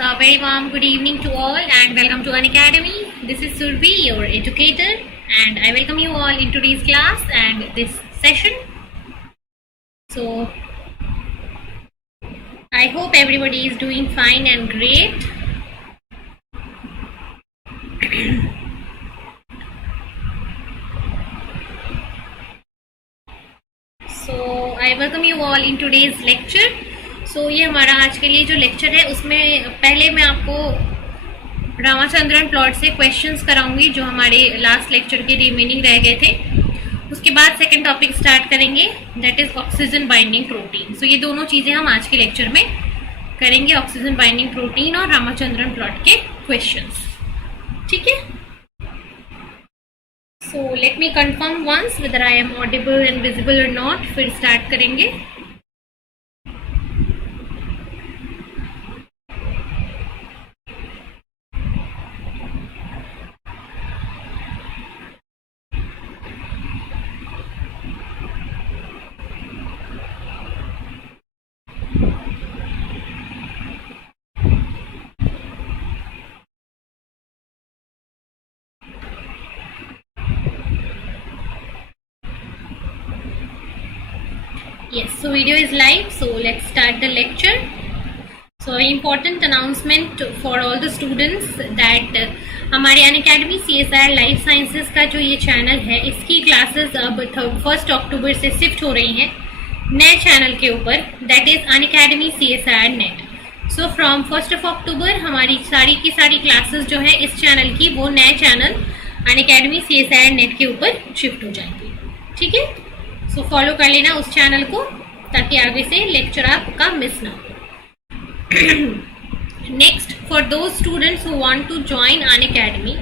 A very warm good evening to all and welcome to Unacademy. This is Surbi, your educator, and I welcome you all in today's class and this session. So, I hope everybody is doing fine and great. So, I welcome you all in today's lecture. ये हमारा आज के लिए जो लेक्चर है उसमें पहले मैं आपको रामाचंद्रन प्लॉट से क्वेश्चंस कराऊंगी जो हमारे लास्ट लेक्चर के रिमेनिंग रह गए थे। उसके बाद सेकंड टॉपिक स्टार्ट करेंगे, that is oxygen binding protein. ये दोनों चीज़ें हम आज के लेक्चर में करेंगे, ऑक्सीजन बाइंडिंग प्रोटीन और रामाचंद्रन प्लॉट के क्वेश्चंस। ठीक है, so let me confirm once whether I am audible and visible और नॉट, फिर स्टार्ट करेंगे। Yes, so video is live, so let's start the lecture. So important announcement for all the students that हमारे Unacademy CSIR life sciences का जो ये चैनल है इसकी क्लासेस अब 1 अक्टूबर से शिफ्ट हो रही हैं नए चैनल के ऊपर, that is Unacademy CSIR net. So from 1 अक्टूबर हमारी सारी की सारी क्लासेस जो है इस चैनल की वो नए चैनल अनअकैडमी CSIR नेट के ऊपर शिफ्ट हो जाएंगी। ठीक है, सो फॉलो कर लेना उस चैनल को ताकि आगे से लेक्चर आपका मिस ना हो। Next, for those students who want to join Unacademy,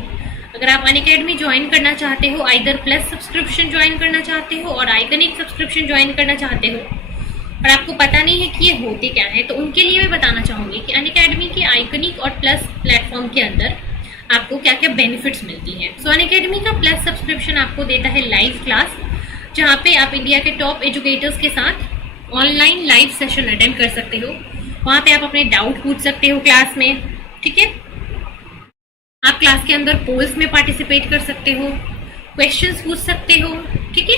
अगर आप अनअकैडमी ज्वाइन करना चाहते हो, आइदर प्लस सब्सक्रिप्शन ज्वाइन करना चाहते हो और आइकनिक सब्सक्रिप्शन ज्वाइन करना चाहते हो और आपको पता नहीं है कि ये होते क्या है, तो उनके लिए मैं बताना चाहूँगी कि अनअकैडमी के आइकनिक और प्लस प्लेटफॉर्म के अंदर आपको क्या क्या बेनिफिट्स मिलती हैं। सो अनअकैडमी का प्लस सब्सक्रिप्शन आपको देता है लाइव क्लास, जहाँ पे आप इंडिया के टॉप एजुकेटर्स के साथ ऑनलाइन लाइव सेशन अटेंड कर सकते हो। वहाँ पे आप अपने डाउट पूछ सकते हो क्लास में। ठीक है, आप क्लास के अंदर पोल्स में पार्टिसिपेट कर सकते हो, क्वेश्चंस पूछ सकते हो। ठीक है,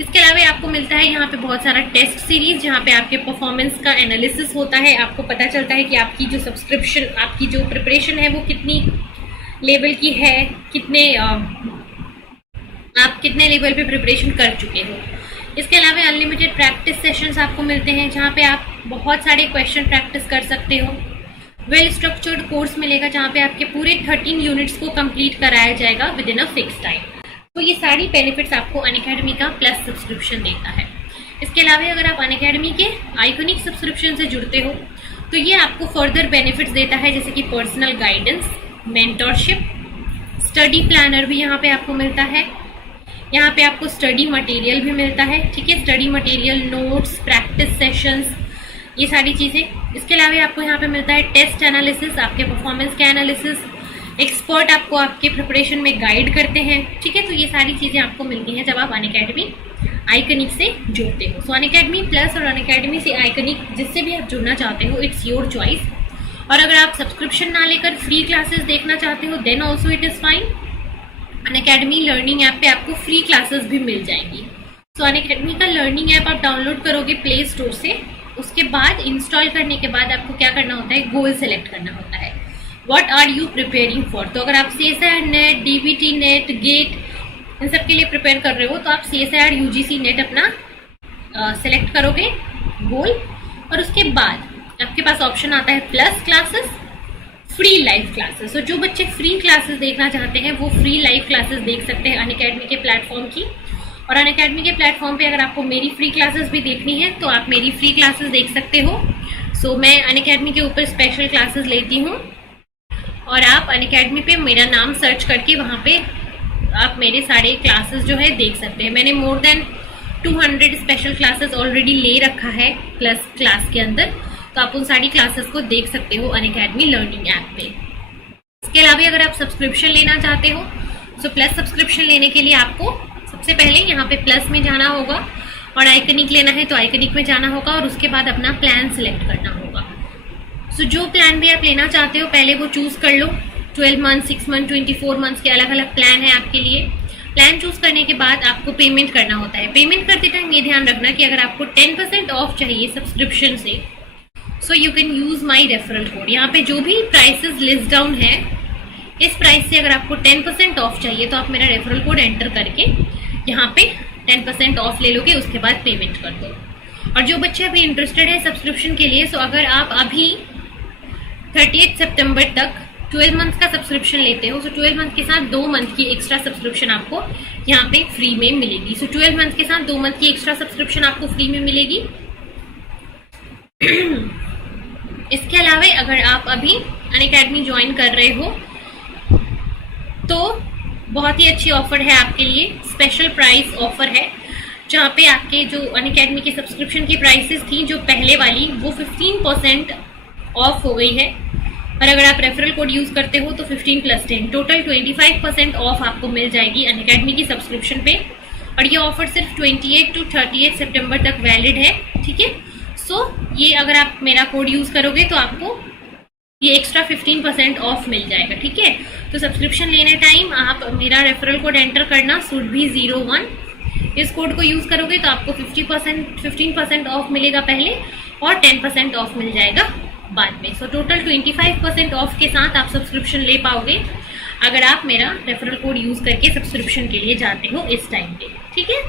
इसके अलावा आपको मिलता है यहाँ पे बहुत सारा टेस्ट सीरीज जहाँ पे आपके परफॉर्मेंस का एनालिसिस होता है। आपको पता चलता है कि आपकी जो सब्सक्रिप्शन, आपकी जो प्रिपरेशन है वो कितनी लेवल की है, आप कितने लेवल पे प्रिपरेशन कर चुके हो। इसके अलावा अनलिमिटेड प्रैक्टिस सेशंस आपको मिलते हैं जहाँ पे आप बहुत सारे क्वेश्चन प्रैक्टिस कर सकते हो। वेल स्ट्रक्चर्ड कोर्स मिलेगा जहाँ पे आपके पूरे 13 यूनिट्स को कंप्लीट कराया जाएगा with in a fix time. तो ये सारी बेनिफिट्स आपको अनअकैडमी का प्लस सब्सक्रिप्शन देता है। इसके अलावा अगर आप अनअकैडमी के आइकनिक सब्सक्रिप्शन से जुड़ते हो तो ये आपको फर्दर बेनिफिट्स देता है, जैसे कि personal guidance, mentorship, study planner भी यहाँ पे आपको मिलता है। यहाँ पे आपको स्टडी मटेरियल भी मिलता है। ठीक है, study material, notes, practice sessions, ये सारी चीज़ें। इसके अलावा आपको यहाँ पे मिलता है टेस्ट एनालिसिस, आपके परफॉर्मेंस का एनालिसिस, एक्सपर्ट आपको आपके प्रिपरेशन में गाइड करते हैं। ठीक है, तो ये सारी चीज़ें आपको मिलती हैं जब आप अनअकैडमी आइकनिक से जुड़ते हो। सो अनअकैडमी प्लस और अनअकैडमी से आइकनिक जिससे भी आप जुड़ना चाहते हो, इट्स योर चॉइस। और अगर आप सब्सक्रिप्शन ना लेकर फ्री क्लासेस देखना चाहते हो then also it is fine. Unacademy learning app पे आपको फ्री क्लासेस भी मिल जाएंगी। सो अनअकैडमी का लर्निंग ऐप आप डाउनलोड करोगे प्ले स्टोर से, उसके बाद इंस्टॉल करने के बाद आपको क्या करना होता है, गोल सेलेक्ट करना होता है। What are you preparing for? तो अगर आप CSIR NET, DBT NET, GATE इन सब के लिए प्रिपेयर कर रहे हो तो आप CSIR UGC नेट अपना सेलेक्ट करोगे गोल, और उसके बाद आपके पास ऑप्शन आता है plus classes, free live classes. तो जो बच्चे फ्री क्लासेस देखना चाहते हैं वो फ्री लाइव क्लासेस देख सकते हैं अनअकैडमी के प्लेटफॉर्म की। और अनअकैडमी के प्लेटफॉर्म पे अगर आपको मेरी फ्री क्लासेस भी देखनी है तो आप मेरी फ्री क्लासेस देख सकते हो। सो मैं अनअकैडमी के ऊपर स्पेशल क्लासेस लेती हूँ और आप अनअकैडमी पे मेरा नाम सर्च करके वहाँ पे आप मेरे सारे क्लासेस जो है देख सकते हैं। मैंने more than 200 special classes already ले रखा है प्लस क्लास के अंदर, तो आप उन सारी क्लासेस को देख सकते हो अनअकैडमी लर्निंग ऐप पे। इसके अलावा अगर आप सब्सक्रिप्शन लेना चाहते हो तो प्लस सब्सक्रिप्शन लेने के लिए आपको सबसे पहले यहाँ पे प्लस में जाना होगा और आइकनिक लेना है तो आइकनिक में जाना होगा और उसके बाद अपना प्लान सिलेक्ट करना होगा। सो जो प्लान भी आप लेना चाहते हो पहले वो चूज कर लो। 12 मंथ, 6 मंथ, 24 मंथ्स के अलग अलग प्लान है आपके लिए। प्लान चूज करने के बाद आपको पेमेंट करना होता है। पेमेंट करते टाइम ये ध्यान रखना कि अगर आपको 10% ऑफ चाहिए सब्सक्रिप्शन से, so you can use my referral code. यहाँ पे जो भी प्राइसेस लिस्ट डाउन है, इस प्राइस से अगर आपको 10% ऑफ चाहिए तो आप मेरा रेफरल कोड एंटर करके यहाँ पे 10% ऑफ ले लोगे, उसके बाद पेमेंट कर दो। और जो बच्चे अभी इंटरेस्टेड है सब्सक्रिप्शन के लिए, सो अगर आप अभी 30 सितंबर तक 12 मंथ का सब्सक्रिप्शन लेते हो, सो 12 मंथ के साथ 2 मंथ की एक्स्ट्रा सब्सक्रिप्शन आपको यहाँ पे फ्री में मिलेगी। सो 12 मंथ के साथ 2 मंथ की एक्स्ट्रा सब्सक्रिप्शन आपको फ्री में मिलेगी। इसके अलावा अगर आप अभी अनअकैडमी ज्वाइन कर रहे हो तो बहुत ही अच्छी ऑफर है आपके लिए। स्पेशल प्राइस ऑफर है जहाँ पे आपके जो अनअकैडमी की सब्सक्रिप्शन की प्राइसेस थी जो पहले वाली, वो 15% ऑफ हो गई है। और अगर आप रेफरल कोड यूज करते हो तो 15 + 10 टोटल 25% ऑफ आपको मिल जाएगी अनअकैडमी की सब्सक्रिप्शन पे। और ये ऑफर सिर्फ 28 to 38 सितंबर तक वैलिड है, ठीक है। सो ये अगर आप मेरा कोड यूज करोगे तो आपको ये एक्स्ट्रा 15% ऑफ मिल जाएगा, ठीक है। तो सब्सक्रिप्शन लेने टाइम आप मेरा रेफरल कोड एंटर करना, SURBHI01। इस कोड को यूज करोगे तो आपको 15% ऑफ मिलेगा पहले और 10% ऑफ मिल जाएगा बाद में। सो टोटल 25% ऑफ के साथ आप सब्सक्रिप्शन ले पाओगे अगर आप मेरा रेफरल कोड यूज करके सब्सक्रिप्शन के लिए जाते हो इस टाइम पे, ठीक है।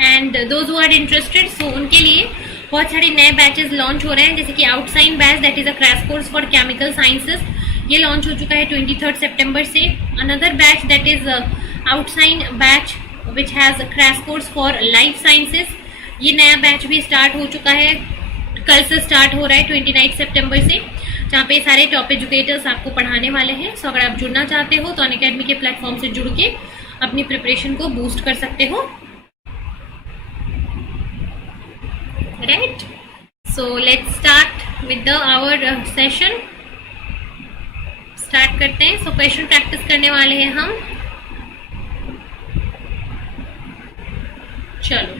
And those who are interested, so उनके लिए बहुत सारे नए बैचेस लॉन्च हो रहे हैं, जैसे कि outshine batch that is a crash course for chemical sciences, ये लॉन्च हो चुका है 23 सितंबर से। Another batch that is outshine batch which has crash course for life sciences, ये नया बैच भी स्टार्ट हो चुका है, कल से स्टार्ट हो रहा है 29 सितंबर से, जहाँ पे सारे टॉप एजुकेटर्स आपको पढ़ाने वाले हैं। सो अगर आप जुड़ना चाहते हो तो अनअकैडमी के प्लेटफॉर्म से जुड़ के अपनी प्रिपरेशन को बूस्ट कर सकते हो, right. So let's start with our session. Start करते हैं। सो क्वेश्चन प्रैक्टिस करने वाले हैं हम। चलो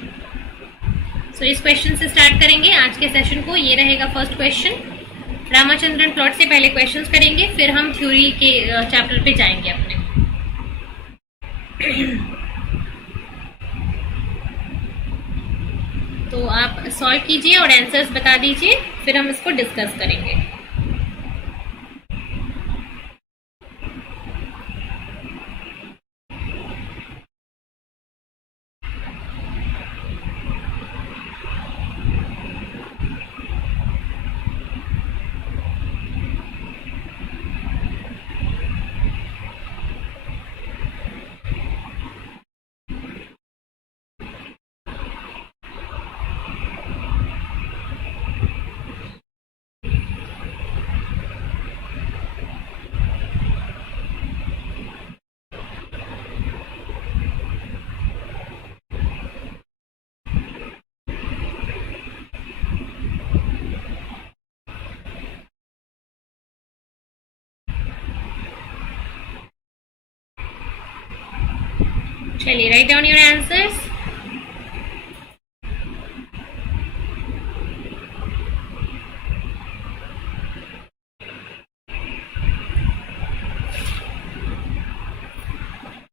सो इस क्वेश्चन से स्टार्ट करेंगे आज के सेशन को। ये रहेगा फर्स्ट क्वेश्चन। रामाचंद्रन प्लॉट से पहले क्वेश्चंस करेंगे, फिर हम थ्योरी के चैप्टर पे जाएंगे अपने। तो आप सॉल्व कीजिए और आंसर्स बता दीजिए, फिर हम इसको डिस्कस करेंगे। चलिए write down your answers.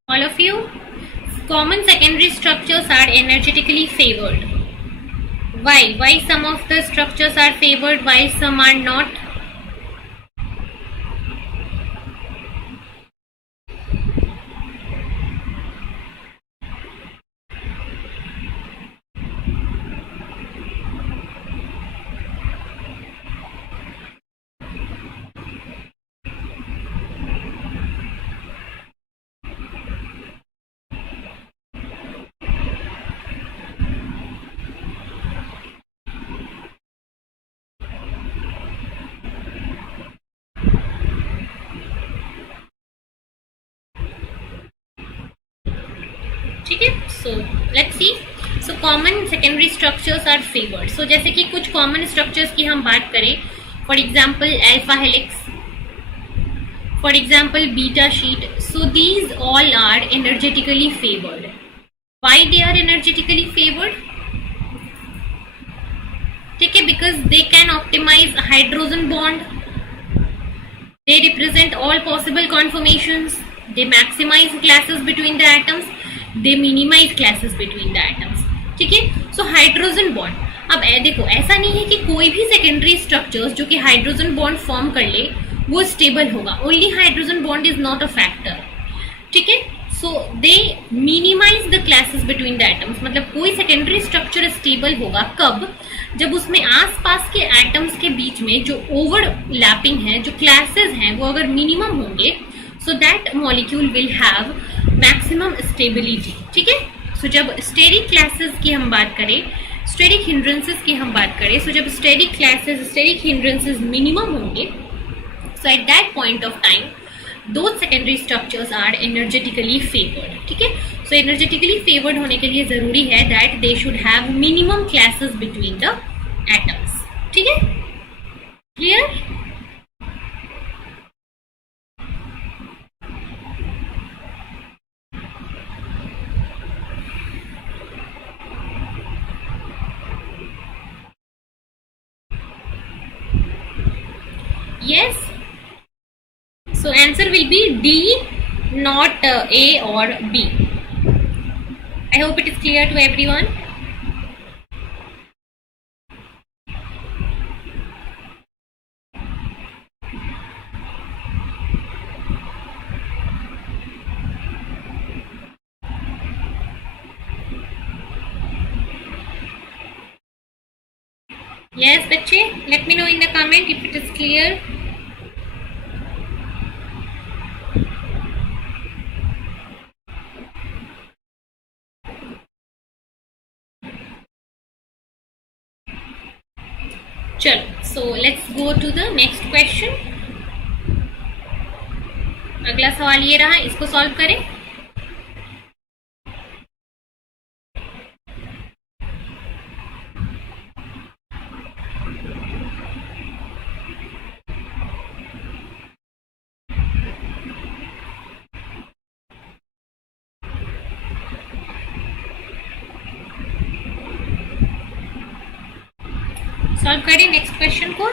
All of you, common secondary structures are energetically favored. Why? Why some of the structures are favored while some are not? ठीक है। So let's see. So common secondary structures are favoured. So जैसे कि कुछ common structures की हम बात करें, for example alpha helix, For example, beta sheet. So these all are energetically favored. Why they are energetically favored? ठीक है, because they can optimize hydrogen bond, they represent all possible conformations, they maximize classes between the atoms, they minimize classes between the atoms. ठीक है, so hydrogen bond, अब देखो ऐसा नहीं है कि कोई भी सेकेंडरी स्ट्रक्चर्स जो कि हाइड्रोजन बॉन्ड फॉर्म कर ले वो स्टेबल होगा. Only hydrogen bond is not a factor. ठीक है, so they minimise the clashes between the atoms. मतलब कोई सेकेंडरी स्ट्रक्चर स्टेबल होगा कब, जब उसमें आसपास के एटम्स के बीच में जो ओवरलैपिंग है, जो क्लासेस हैं, वो अगर मिनिमम होंगे, so that molecule will have maximum stability. ठीक है, सो जब स्टेरिक क्लासेस की हम बात करें, स्टेरिक हिंड्रेंसेस की हम बात करें, सो जब steric classes, steric hindrances minimum होंगे, so at that point of time those secondary structures are energetically favored. ठीक है, so energetically favored होने के लिए जरूरी है that they should have minimum classes between the atoms. ठीक है, clear? Yes. So answer will be D, not A or B. I hope it is clear to everyone. Yes, बच्चे, let me know in the comment if it is clear. चलो, so let's go to the next question. अगला सवाल ये रहा, इसको सॉल्व करें. Solve करें next question को.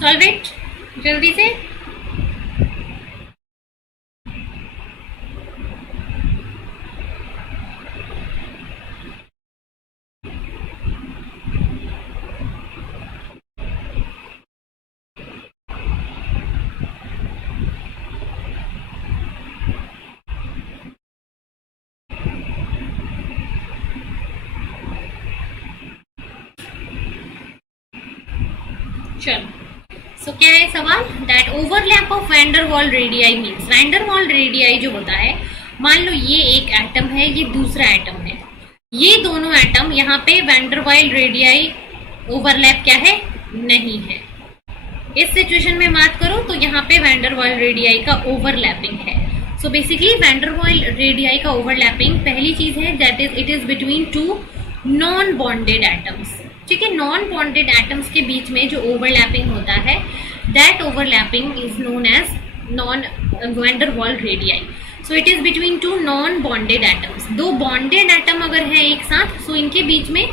सॉल्व इट जल्दी से. चलो, सो क्या है सवाल, that overlap of van der Waals radii means, van der Waals radii जो होता है, मान लो ये एक एटम है, ये दूसरा एटम है, ये दोनों एटम यहाँ पे वैंडरवाल रेडियाई ओवरलैप क्या है, नहीं है. इस सिचुएशन में बात करो तो यहाँ पे वैंडरवाल रेडियाई का ओवरलैपिंग है. सो बेसिकली वैंडरवाल रेडियाई का ओवरलैपिंग पहली चीज है that is it is between two non bonded atoms. ठीक है, नॉन बॉन्डेड एटम्स के बीच में जो ओवरलैपिंग होता है, that overlapping is known as non van der Waals radii. So it is between two non bonded atoms. दो बॉन्डेड एटम अगर है एक साथ, सो इनके बीच में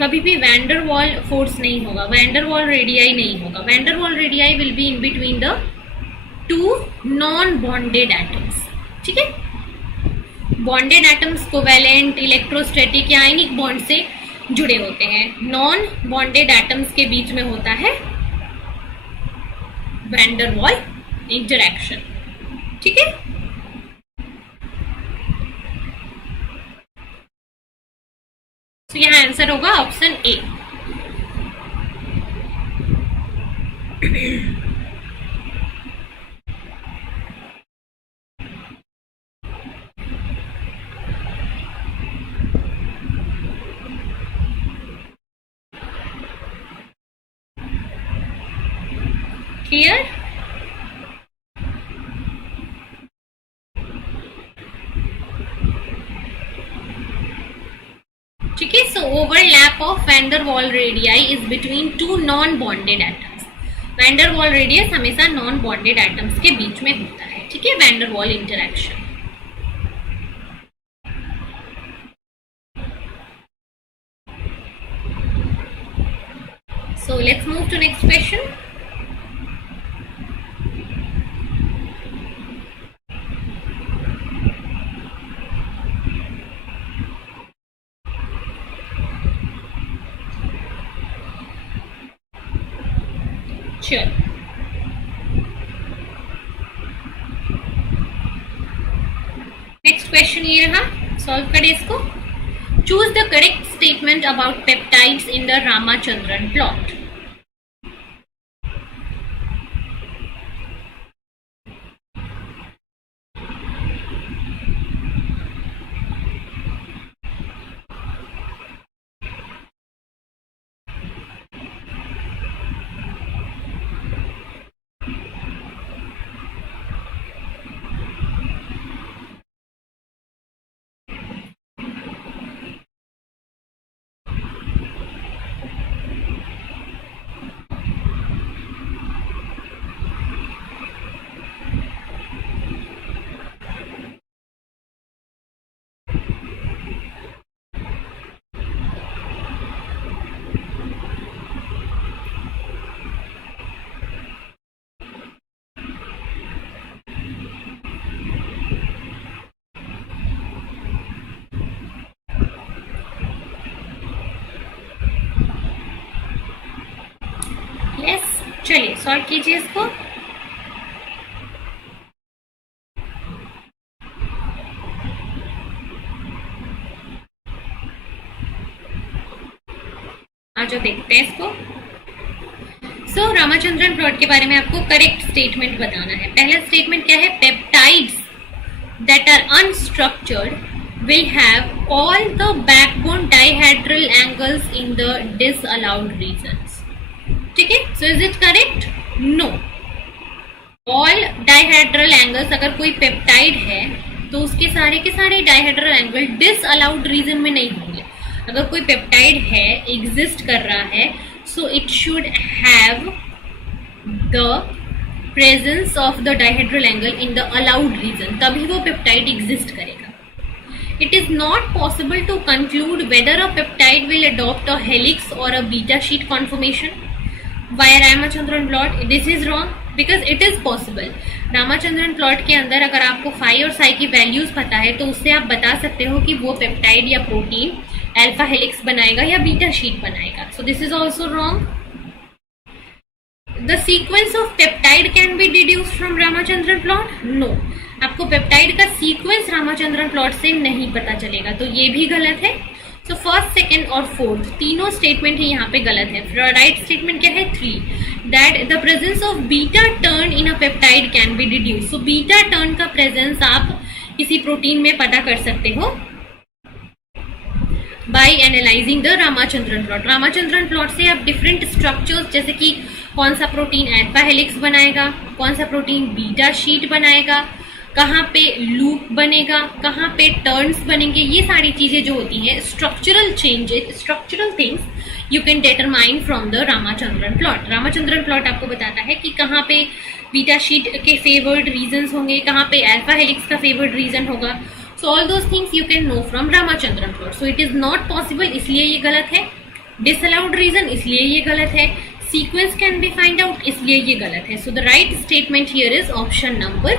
कभी भी वैंडरवाल फोर्स नहीं होगा, वैंडरवाल रेडियाई नहीं होगा. Van der Waals radii will be in between the two non bonded atoms. ठीक है, बॉन्डेड एटम्स कोवेलेंट, इलेक्ट्रोस्टैटिक या आयनिक बॉन्ड से जुड़े होते हैं। नॉन बॉन्डेड एटम्स के बीच में होता है वैन डर वाल इंटरैक्शन। ठीक है, तो यहां आंसर होगा ऑप्शन ए। क्लियर? ठीक है, सो overlap of van der Waals radii is between two non bonded atoms. Van der Waals radius हमेशा नॉन बॉन्डेड एटम्स के बीच में होता है। ठीक है, वैन डर वाल interaction. So let's move to next question. Sure. Next question ये रहा, solve करें इसको। Choose the correct statement about peptides in the Ramachandran plot. चलिए सॉल्व कीजिए इसको। आज देखते हैं इसको। सो रामाचंद्रन प्लॉट के बारे में आपको करेक्ट स्टेटमेंट बताना है। पहला स्टेटमेंट क्या है? Peptides that are unstructured will have all the backbone dihedral angles in the disallowed regions. ठीक है, so is it correct? No, all dihedral angles, अगर कोई पेप्टाइड है तो उसके सारे के सारे डाइहेड्रल एंगल डिसअलाउड रीजन में नहीं होंगे। अगर कोई पेप्टाइड है, एग्जिस्ट कर रहा है, so it should have the presence of the dihedral angle in the allowed reason, तभी वो पेप्टाइड एग्जिस्ट करेगा। It is not possible to conclude whether a peptide will adopt a helix or a beta sheet conformation via Ramachandran plot. This is wrong because it is possible. Ramachandran प्लॉट के अंदर अगर आपको फाई और साई की वैल्यूज पता है तो उससे आप बता सकते हो कि वो पेप्टाइड या प्रोटीन अल्फा हेलिक्स बनाएगा या बीटा शीट बनाएगा। So this is also wrong. The sequence of peptide can be deduced from Ramachandran plot? No, आपको पेप्टाइड का सीक्वेंस रामाचंद्रन प्लॉट से नहीं पता चलेगा, तो ये भी गलत है। सो फर्स्ट, सेकेंड और फोर्थ तीनों स्टेटमेंट ही यहाँ पे गलत है। राइट स्टेटमेंट क्या है? 3, that the presence of beta turn in a peptide can be deduce. So beta turn का प्रेजेंस आप किसी प्रोटीन में पता कर सकते हो by analysing the Ramachandran plot. Ramachandran plot से आप डिफरेंट स्ट्रक्चर्स, जैसे कि कौन सा प्रोटीन अल्फा हेलिक्स बनाएगा, कौन सा प्रोटीन बीटा शीट बनाएगा, कहाँ पे लूप बनेगा, कहाँ पे टर्न्स बनेंगे, ये सारी चीजें जो होती हैं structural changes, structural things you can determine from the Ramachandran plot. Ramachandran प्लॉट आपको बताता है कि कहाँ पे बीटा शीट के फेवर्ड रीजन्स होंगे, कहाँ पे अल्फा हेलिक्स का फेवर्ड रीजन होगा। So all those things you can know from Ramachandran प्लॉट। So it is not possible, इसलिए ये गलत है। डिसअलाउड रीजन, इसलिए ये गलत है। Sequence can be find out, इसलिए ये गलत है। So the right statement here is option number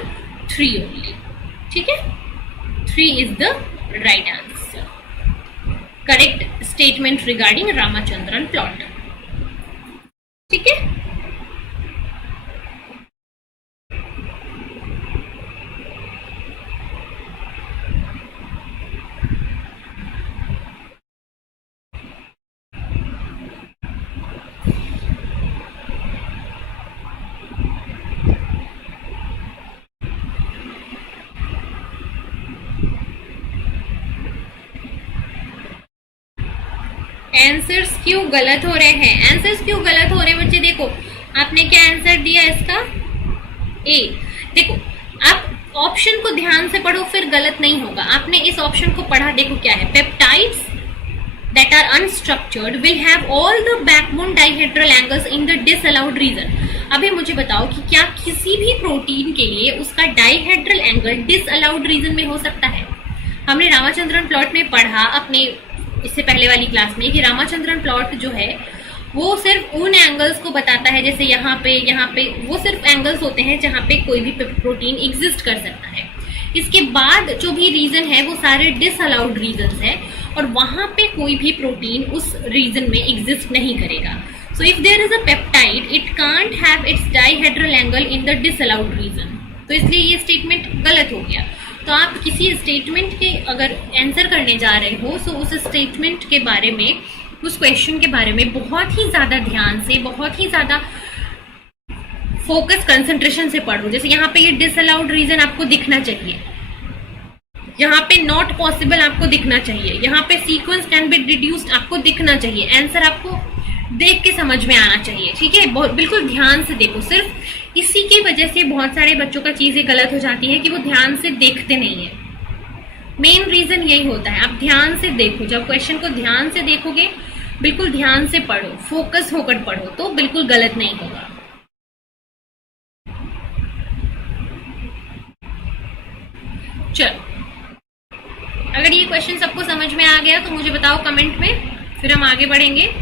3 ओनली। ठीक है, 3 is the right answer. Correct statement regarding Ramachandran plot. ठीक है? आंसर्स क्यों गलत हो रहे हैं? आंसर्स क्यों गलत हो रहे हैं बच्चे? देखो आपने क्या आंसर दिया इसका? ए। देखो आप ऑप्शन को ध्यान से पढ़ो, फिर गलत नहीं होगा। आपने इस ऑप्शन को पढ़ा, देखो क्या है, peptides that are unstructured will have all the backbone dihedral angles in the disallowed region. अभी मुझे बताओ कि क्या किसी भी प्रोटीन के लिए उसका डाइहेड्रल एंगल डिसअलाउड रीजन में हो सकता है? हमने रामाचंद्रन प्लॉट में पढ़ा अपने इससे पहले वाली क्लास में कि रामाचंद्रन प्लॉट जो है वो सिर्फ उन एंगल्स को बताता है, जैसे यहाँ पे वो सिर्फ एंगल्स होते हैं जहाँ पे कोई भी प्रोटीन एग्जिस्ट कर सकता है। इसके बाद जो भी रीजन है वो सारे डिसअलाउड रीजन्स है और वहां पे कोई भी प्रोटीन उस रीजन में एग्जिस्ट नहीं करेगा। So if there is a peptide it can't have its dihedral angle in the disallowed region. तो इसलिए ये स्टेटमेंट गलत हो गया। तो आप किसी स्टेटमेंट के अगर आंसर करने जा रहे हो तो उस स्टेटमेंट के बारे में, उस क्वेश्चन के बारे में बहुत ही ज्यादा ध्यान से, बहुत ही ज्यादा फोकस कंसंट्रेशन से पढ़ो। जैसे यहाँ पे ये डिसअलाउड रीजन आपको दिखना चाहिए, यहाँ पे नॉट पॉसिबल आपको दिखना चाहिए, यहाँ पे सीक्वेंस कैन बी डिड्यूस्ड आपको दिखना चाहिए, आंसर आपको देख के समझ में आना चाहिए। ठीक है, बिल्कुल ध्यान से देखो। सिर्फ इसी की वजह से बहुत सारे बच्चों का चीजें गलत हो जाती है कि वो ध्यान से देखते नहीं है। मेन रीजन यही होता है, आप ध्यान से देखो। जब क्वेश्चन को ध्यान से देखोगे, बिल्कुल ध्यान से पढ़ो, फोकस होकर पढ़ो, तो बिल्कुल गलत नहीं होगा। चलो, अगर ये क्वेश्चन सबको समझ में आ गया तो मुझे बताओ कमेंट में, फिर हम आगे बढ़ेंगे।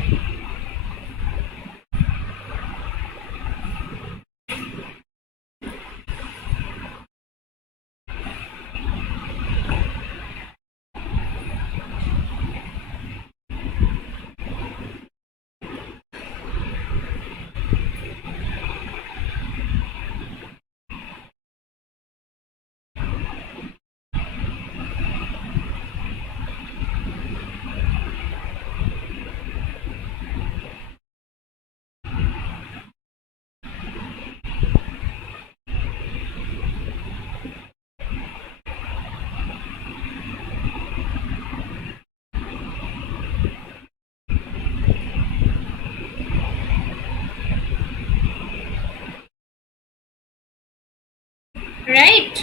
Right?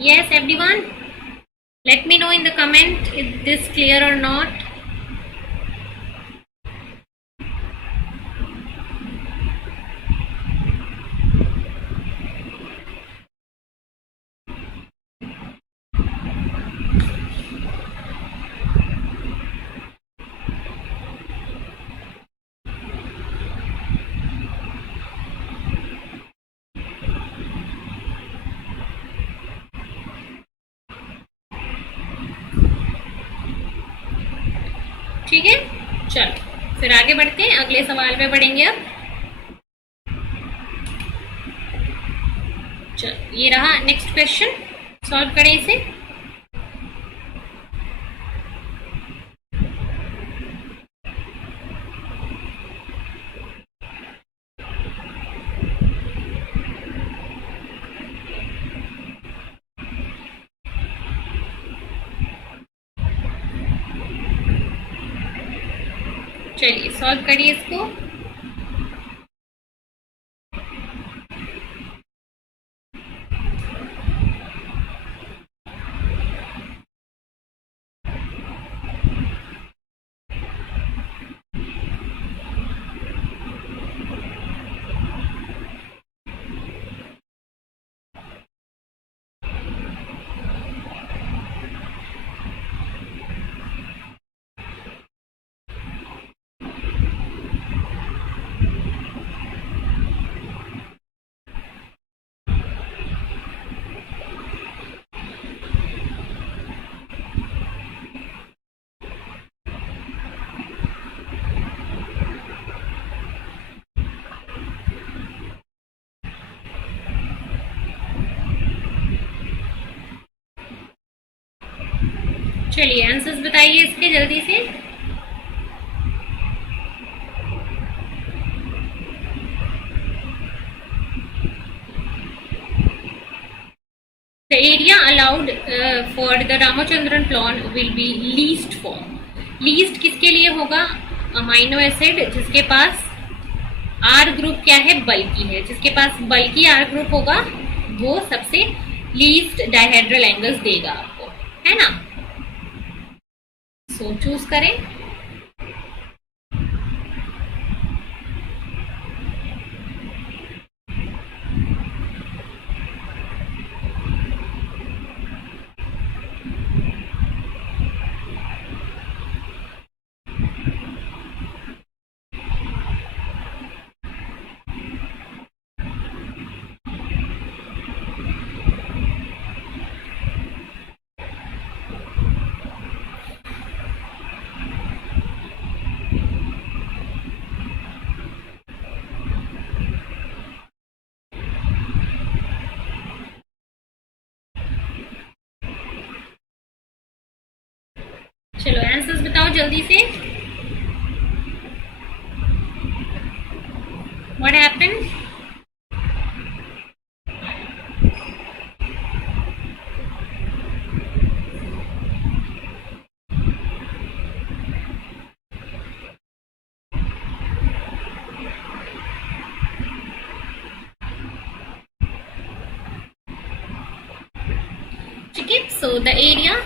Yes, everyone. Let me know in the comment if this clear or not. ठीक है, चलो फिर आगे बढ़ते हैं, अगले सवाल में बढ़ेंगे। अब चलो, ये रहा नेक्स्ट क्वेश्चन, सॉल्व करें इसे। चलिए सॉल्व करिए इसको। चलिए आंसर्स बताइए इसके जल्दी से। The area allowed for the Ramachandran plan will be least for. Least किसके लिए होगा? अमाइनो एसिड जिसके पास आर ग्रुप क्या है? बल्कि है। जिसके पास बल्कि आर ग्रुप होगा वो सबसे लीस्ट डायहेड्रल एंगल्स देगा आपको, है ना? सो चूज करें। चलो आंसर्स बताओ जल्दी से। What happened? ठीक है, so the area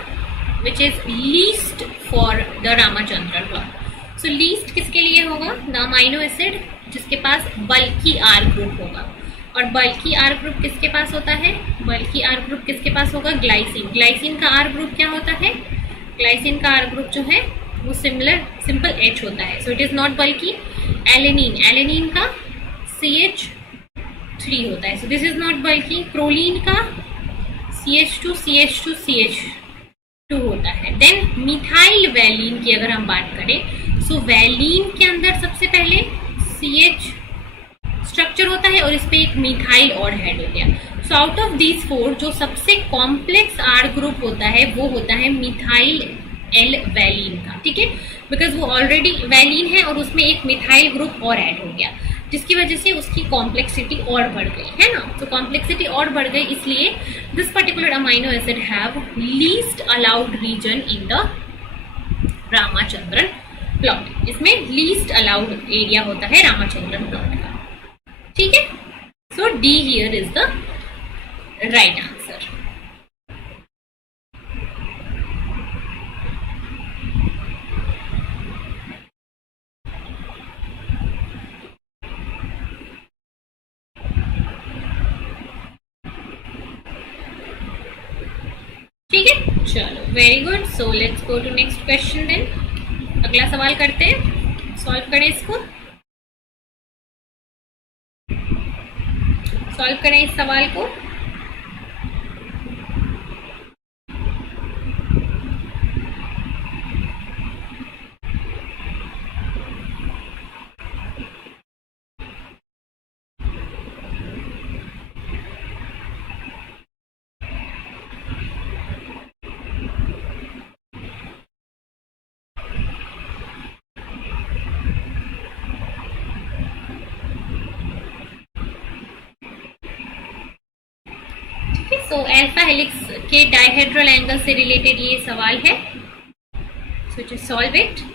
which is least for the Ramachandran plot. So least किसके लिए होगा? The amino acid जिसके पास बल्कि R ग्रुप होगा। और बल्कि R ग्रुप किसके पास होता है? बल्कि R ग्रुप किसके पास होगा? ग्लाइसिन। ग्लाइसिन का R ग्रुप क्या होता है? ग्लाइसिन का R ग्रुप जो है वो सिंपल H होता है। सो इट इज नॉट बल्कि। एलेनिन, एलेनिन का CH3 होता है। सो दिस इज नॉट बल्कि। प्रोलीन का CH2 CH2 CH2 होता है। देन मिथाइल वैलीन की अगर हम बात करें, सो वैलीन के अंदर सबसे पहले CH स्ट्रक्चर होता है और इस पे एक मिथाइल और हेड हो गया। So out of these four जो सबसे कॉम्प्लेक्स आर ग्रुप होता है वो होता है मिथाइल एल वैलीन का। ठीक है, बिकॉज वो ऑलरेडी वैलीन है और उसमें एक मिथाइल ग्रुप और ऐड हो गया, जिसकी वजह से उसकी कॉम्प्लेक्सिटी और बढ़ गई, है ना? तो कॉम्प्लेक्सिटी और बढ़ गई, इसलिए this particular amino acid have least allowed region in the Ramachandran plot. इसमें लीस्ट अलाउड एरिया होता है रामाचंद्रन प्लॉट का। ठीक है, so D here is the right answer. ठीक है, चलो very good. So let's go to next question then. अगला सवाल करते हैं, सॉल्व करें इसको, सॉल्व करें इस सवाल को। सो अल्फा हेलिक्स के डायहेड्रल एंगल से रिलेटेड ये सवाल है। So just solve it.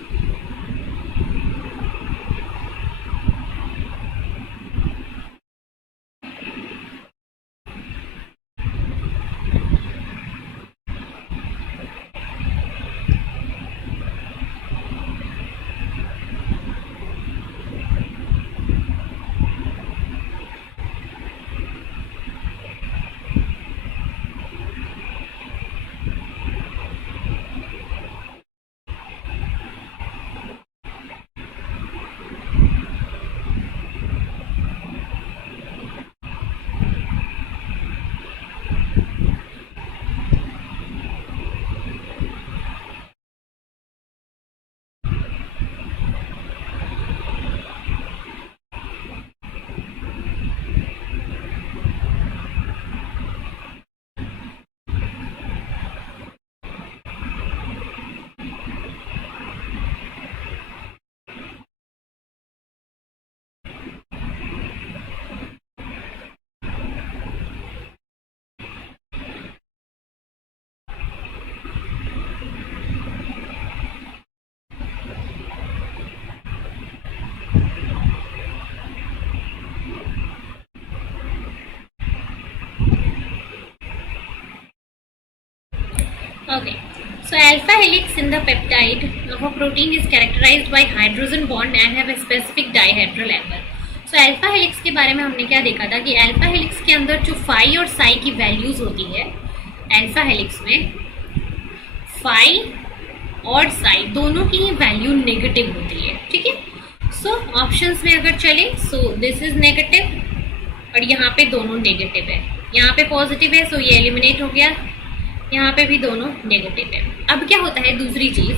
Okay. So alpha helix in the peptide of a protein is characterized by hydrogen bond and have a specific dihedral angle. So alpha helix के बारे में हमने क्या देखा था कि alpha helix के अंदर जो phi और psi की वैल्यूज होती है, alpha helix में phi और psi दोनों की ही वैल्यू नेगेटिव होती है. ठीक है. सो ऑप्शंस में अगर चले, सो दिस इज नेगेटिव और यहाँ पे दोनों नेगेटिव है, यहाँ पे पॉजिटिव है, सो ये एलिमिनेट हो गया. यहाँ पे भी दोनों नेगेटिव है. अब क्या होता है दूसरी चीज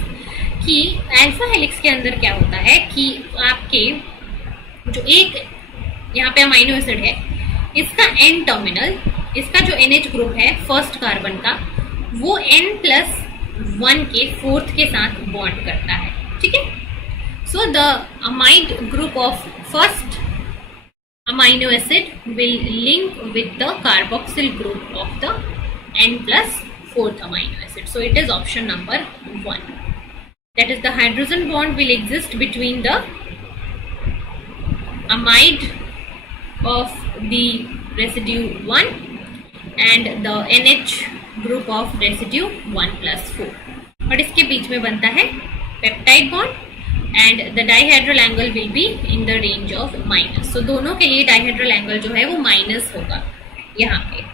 कि अल्फा हेलिक्स के अंदर क्या होता है कि आपके जो एक यहाँ पे अमाइनो एसिड है, इसका एन टर्मिनल, इसका जो NH ग्रुप है फर्स्ट कार्बन का, वो N+1 के फोर्थ के साथ बॉन्ड करता है. ठीक है. So the amide group of first amino acid will link with the carboxyl group of the N+4th amino acid. So it is option number 1. That is, the hydrogen bond will exist between the amide of the residue 1 and the NH group of residue 1+4. और इसके बीच में बनता है peptide bond and the dihedral angle will be in the range of minus. So दोनों के लिए dihedral angle जो है वो माइनस होगा यहाँ पे.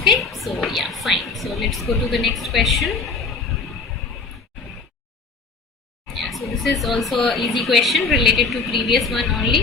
Okay, so yeah, fine. So let's go to the next question. Yeah, so this is also an easy question related to previous one only.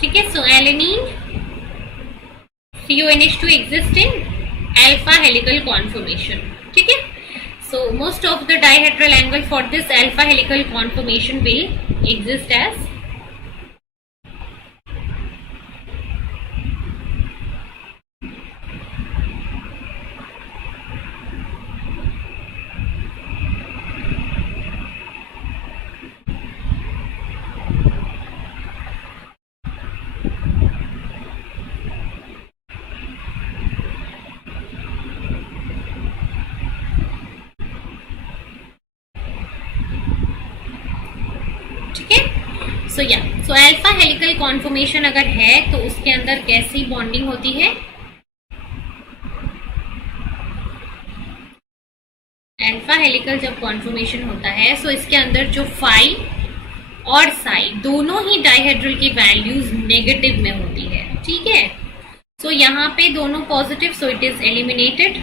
ठीक है. सो alanine CONH2 exist in alpha helical conformation. ठीक है. So most of the dihedral angle for this alpha helical conformation will exist as so alpha helical conformation अगर है तो उसके अंदर कैसी बॉन्डिंग होती है? अल्फा हेलिकल जब कॉन्फॉर्मेशन होता है सो इसके अंदर जो फाई और साई दोनों ही डाइहेड्रल की वैल्यूज नेगेटिव में होती है. ठीक है. सो यहाँ पे दोनों positive, so it is eliminated.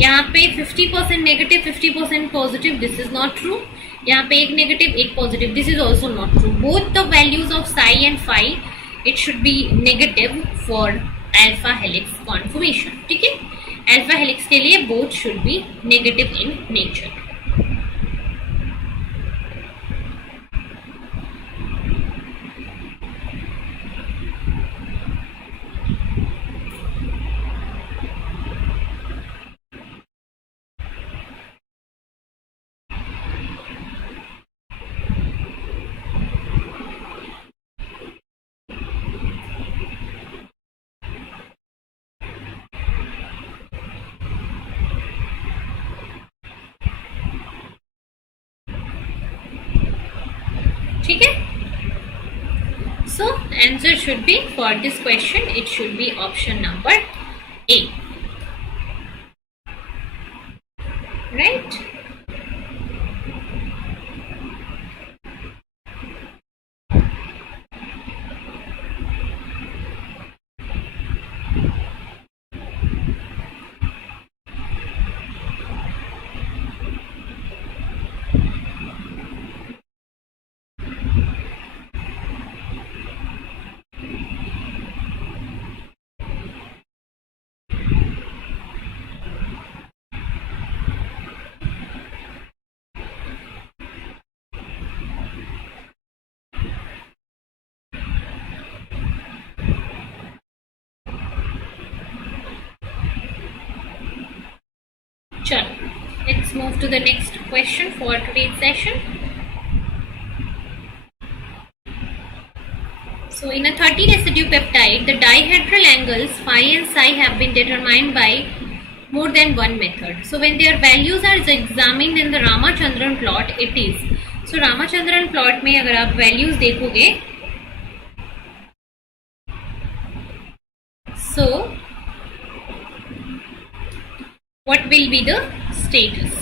यहाँ पे 50% negative 50% positive, this is not true. यहाँ पे एक नेगेटिव एक positive, this is also not true. Both the values of psi and phi it should be negative for alpha helix conformation. ठीक है. Alpha helix के लिए both should be negative in nature. ठीक है. So answer should be for this question, it should be option number A. Right? चलो, let's move to the next question for today's session. So in a 30 residue peptide, the dihedral angles phi and psi have been determined by more than one method. So when their values are examined in the Ramachandran plot, it is. So Ramachandran plot में अगर आप values देखोगे, so what will be the status?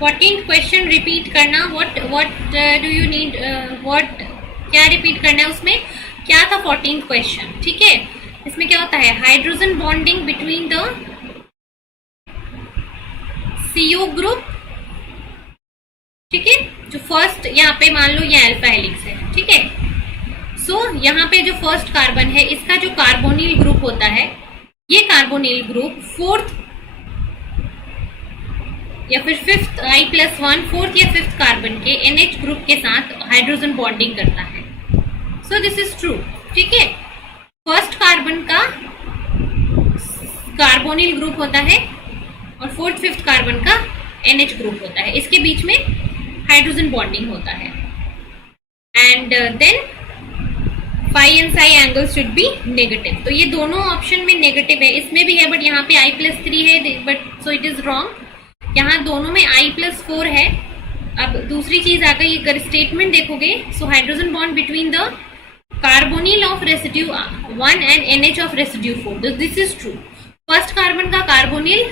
Fourteen question repeat करना. what do you need, what क्या रिपीट करना है उसमें, क्या था 14th क्वेश्चन. ठीक है, इसमें क्या होता है, hydrogen bonding between the CO group. ठीक है, जो फर्स्ट यहाँ पे मान लो ये अल्फा हेलिक्स है. ठीक है, सो यहाँ पे जो फर्स्ट कार्बन है इसका जो कार्बोनिल ग्रुप होता है, ये कार्बोनिल ग्रुप फोर्थ या फिर फिफ्थ I+1 फोर्थ या फिफ्थ कार्बन के NH ग्रुप के साथ हाइड्रोजन बॉन्डिंग करता है. So this is true. ठीक है, फर्स्ट कार्बन का कार्बोनिल ग्रुप होता है और फोर्थ फिफ्थ कार्बन का NH ग्रुप होता है. इसके बीच में हाइड्रोजन बॉन्डिंग होता है. And then phi and psi angle should be negative. तो ये दोनों ऑप्शन में नेगेटिव है, इसमें भी है बट यहाँ पे I+3 है, but so it is wrong. यहाँ दोनों में I+4 है. अब दूसरी चीज आ गई, अगर स्टेटमेंट देखोगे, so hydrogen bond between the carbonyl of residue 1 and NH of residue 4. This is true. First carbon का कार्बोनिल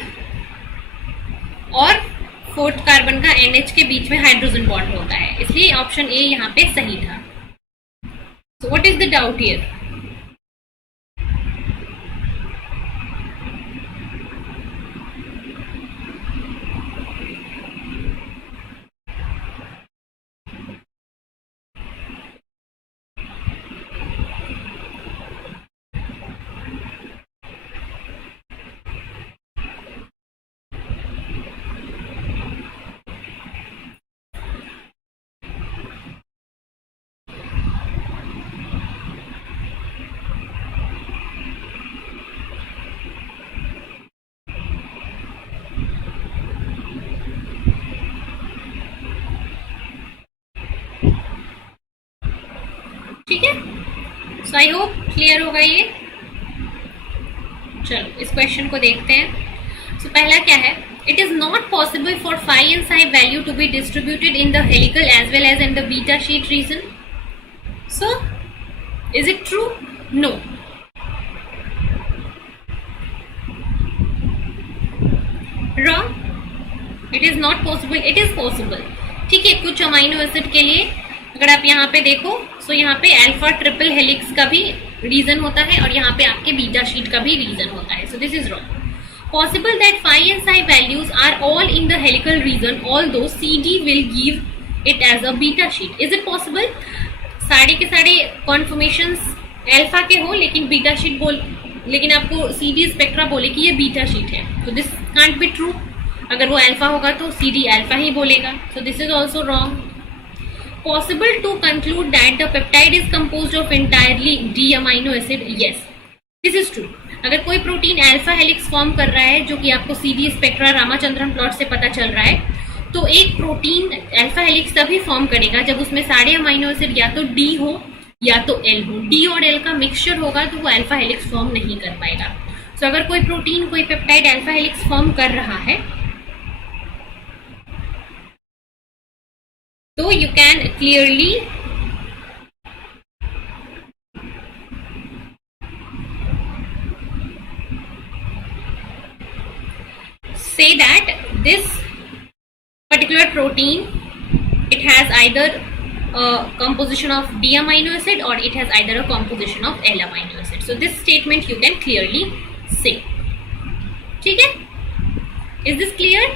और फोर्थ कार्बन का NH के बीच में हाइड्रोजन बॉन्ड होता है, इसलिए ऑप्शन ए यहाँ पे सही था. So what is the doubt here? ठीक है, सो आई होप क्लियर होगा ये. चलो इस क्वेश्चन को देखते हैं. सो पहला क्या है, it is not possible for phi and psi value to be distributed in the helical as well as in the beta sheet region. So is it true? No. Wrong. It is not possible. It is possible. ठीक है, कुछ amino acid के लिए अगर आप यहाँ पे देखो, सो यहाँ पे अल्फा ट्रिपल हेलिक्स का भी रीजन होता है और यहाँ पे आपके बीटा शीट का भी रीजन होता है. So this is wrong. Possible that phi and psi values are all in the helical region although CD will give it as a beta sheet. Is it possible सारे के सारे कॉन्फर्मेशंस अल्फा के हो लेकिन बीटा शीट लेकिन आपको CD स्पेक्ट्रा बोले कि ये बीटा शीट है? तो दिस कांट बी ट्रू. अगर वो अल्फा होगा तो CD अल्फा ही बोलेगा. सो this is also wrong. Possible to conclude that the peptide is composed of entirely D amino acid? Yes, this is true. अगर कोई प्रोटीन अल्फा हेलिक्स फॉर्म कर रहा है, जो कि आपको CD स्पेक्ट्रा रामाचंद्रन प्लॉट से पता चल रहा है, तो एक प्रोटीन अल्फा हेलिक्स तभी फॉर्म करेगा जब उसमें सारे अमाइनो एसिड या तो D हो या तो L हो. D और L का मिक्सचर होगा तो वो अल्फा हेलिक्स फॉर्म नहीं कर पाएगा. So अगर कोई प्रोटीन कोई पेप्टाइड अल्फा हेलिक्स फॉर्म कर रहा है तो you can clearly say that this particular protein, it has either a composition of D amino acid or it has either a composition of L amino acid. So this statement you can clearly say. ठीक है? Is this clear?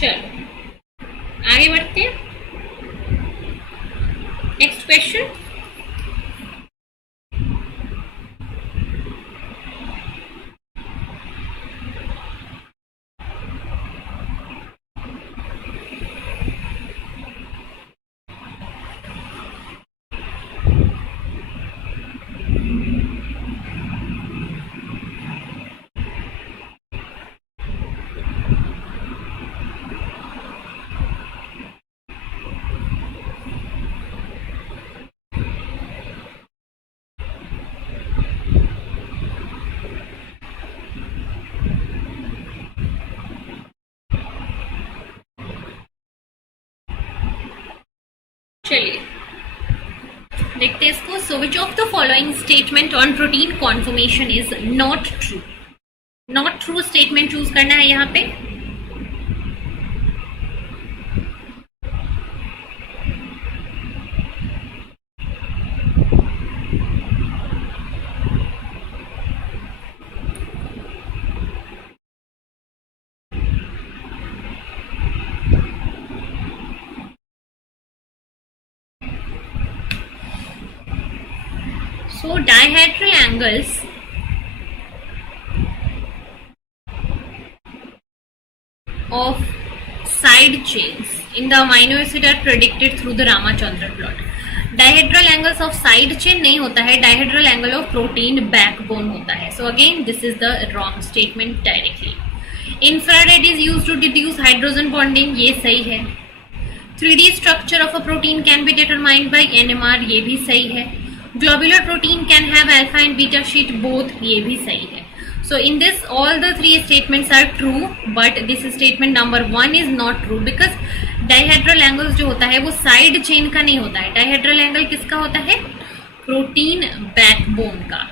चलो आगे बढ़ते हैं। Next question, चलिए देखते हैं इसको। So which of the following statement on protein conformation is not true. Not true statement choose करना है यहाँ पे। So dihedral angles of side chains in the amino acid are predicted through the Ramachandran plot. Dihedral angles of side chain नहीं होता है, dihedral angle of protein backbone होता है. So again this is the wrong statement directly. Infrared is used to deduce hydrogen bonding, ये सही है. 3D structure of a protein can be determined by NMR, ये भी सही है. Globular protein can have alpha and beta sheet both, ये भी सही है. So in this all the three statements are true, but this statement number 1 is not true because dihedral angles जो होता है वो side chain का नहीं होता है. Dihedral angle किसका होता है? Protein backbone का.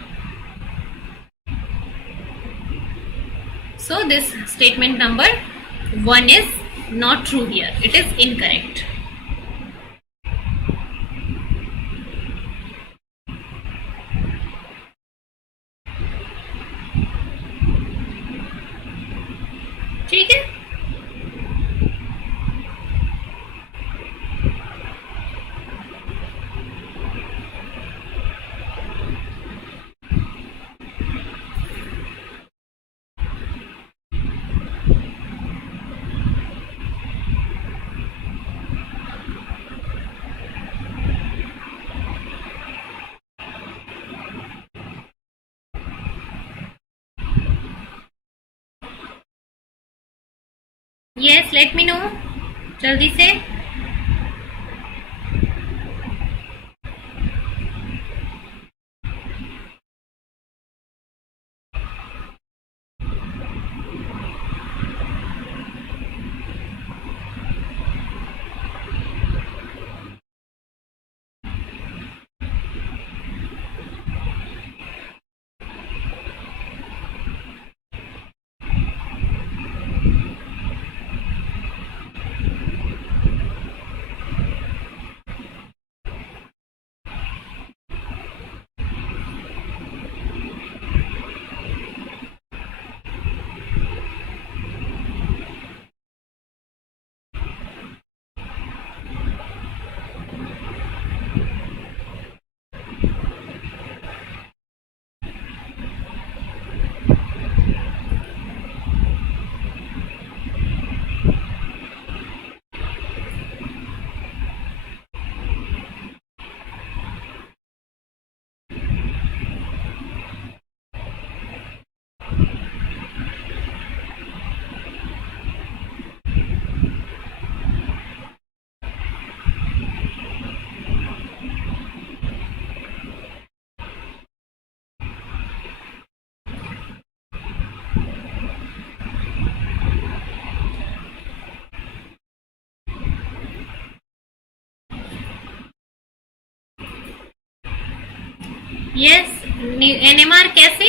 So this statement number 1 is not true here. It is incorrect. ठीक है, yes, let me know जल्दी से. Yes, NMR कैसे?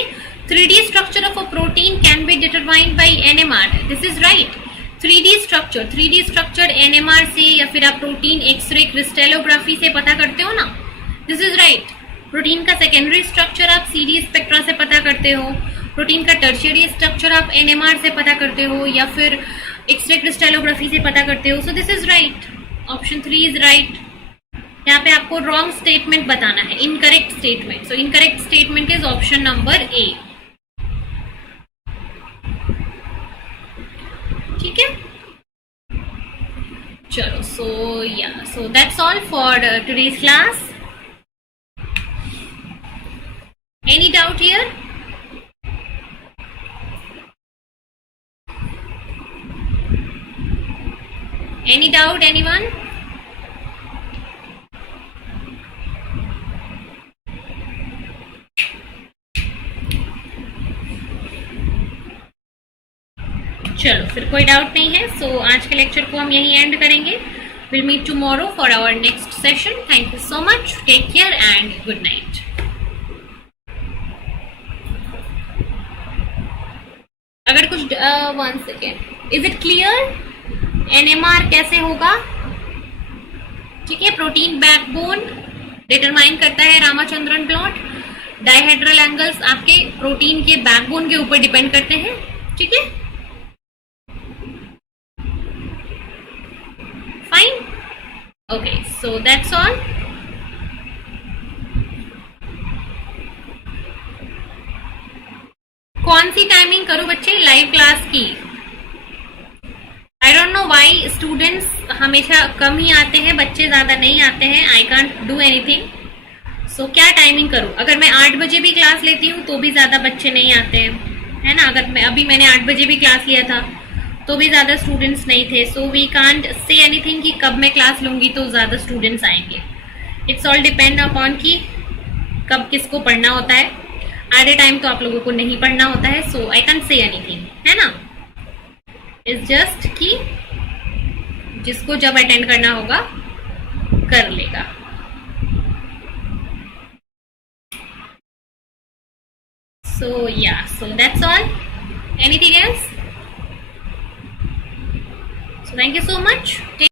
3D structure of a protein can be determined by NMR. This is right. 3D structure NMR से या फिर आप protein x ray crystallography से पता करते हो ना. This is right. प्रोटीन का सेकेंडरी स्ट्रक्चर आप CD स्पेक्ट्रा से पता करते हो, प्रोटीन का टर्शियरी स्ट्रक्चर आप NMR से पता करते हो, या फिर एक्सरे क्रिस्टलोग्राफी से पता करते हो. सो this is right. Option 3 is right. यहाँ पे आपको रॉन्ग स्टेटमेंट बताना है, incorrect statement. So incorrect statement is option number A. ठीक है, चलो. So that's all for today's class. Any doubt here? Any doubt, anyone? चलो, फिर कोई डाउट नहीं है. सो आज के लेक्चर को हम यहीं एंड करेंगे. Will meet tomorrow for our next session. Thank you so much. Take care and good night. अगर कुछ 1 second. Is it clear? NMR कैसे होगा? ठीक है, प्रोटीन बैकबोन डिटरमाइन करता है रामाचंद्रन प्लॉट. डायहेड्रल एंगल्स आपके प्रोटीन के बैकबोन के ऊपर डिपेंड करते हैं. ठीक है, fine. Okay, so that's all. कौन सी टाइमिंग करूं बच्चे लाइव क्लास की? I don't know why students हमेशा कम ही आते हैं, बच्चे ज्यादा नहीं आते हैं. I can't do anything. So क्या टाइमिंग करूं? अगर मैं 8 बजे भी क्लास लेती हूँ तो भी ज्यादा बच्चे नहीं आते हैं, है ना. अगर मैंने 8 बजे भी क्लास लिया था तो भी ज्यादा स्टूडेंट्स नहीं थे. So we can't say anything कि कब मैं क्लास लूंगी तो ज्यादा स्टूडेंट्स आएंगे. इट्स ऑल डिपेंड अपॉन कि कब किसको पढ़ना होता है. एट ए टाइम तो आप लोगों को नहीं पढ़ना होता है. सो आई कांट से एनीथिंग, है ना. इज जस्ट कि जिसको जब अटेंड करना होगा कर लेगा. So that's all. Anything else? So thank you so much.